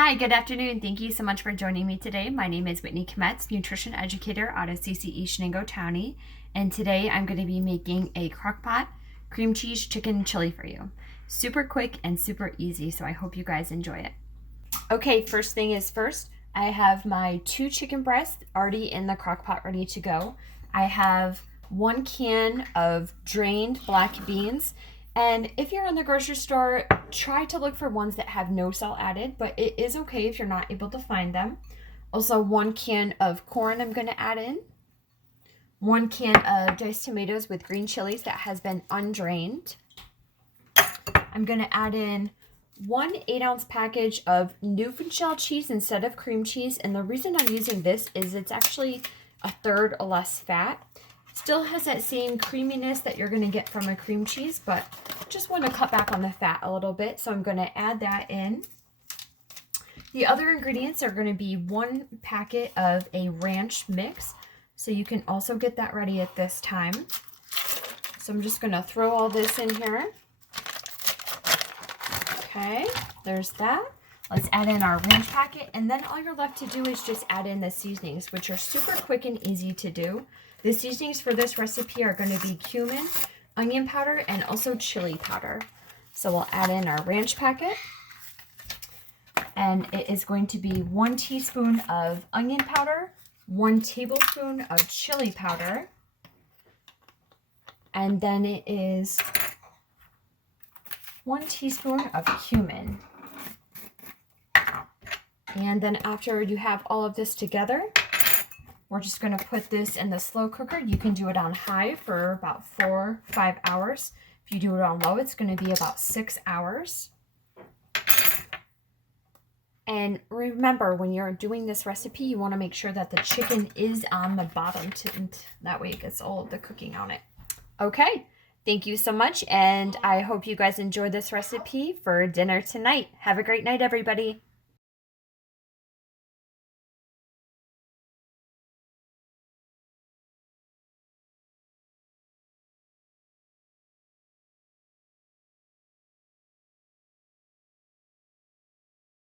Hi, good afternoon. Thank you so much for joining me today. My name is Whitney Kmetz, Nutrition Educator out of CCE Shenango County, and today I'm going to be making a Crockpot cream cheese chicken chili for you. Super quick and super easy, so I hope you guys enjoy it. Okay, first thing is first, I have my 2 chicken breasts already in the Crockpot ready to go. I have 1 can of drained black beans. And if you're in the grocery store, try to look for ones that have no salt added, but it is okay if you're not able to find them. Also, 1 can of corn I'm going to add in. 1 can of diced tomatoes with green chilies that has been undrained. I'm going to add in 1 8-ounce package of Nutrition cheese instead of cream cheese. And the reason I'm using this is it's actually 1/3 less fat. Still has that same creaminess that you're going to get from a cream cheese, but just want to cut back on the fat a little bit, so I'm going to add that in. The other ingredients are going to be 1 packet of a ranch mix, so you can also get that ready at this time. So I'm just going to throw all this in here. Okay, there's that. Let's add in our ranch packet, and then all you're left to do is just add in the seasonings, which are super quick and easy to do. The seasonings for this recipe are going to be cumin, onion powder, and also chili powder. So we'll add in our ranch packet, and it is going to be 1 teaspoon of onion powder, 1 tablespoon of chili powder, and then it is 1 teaspoon of cumin. And then after you have all of this together, we're just going to put this in the slow cooker. You can do it on high for about 4 or 5 hours. If you do it on low, it's going to be about 6 hours. And remember, when you're doing this recipe, you want to make sure that the chicken is on the bottom, that way it gets all of the cooking on it. Okay, thank you so much, and I hope you guys enjoy this recipe for dinner tonight. Have a great night, everybody.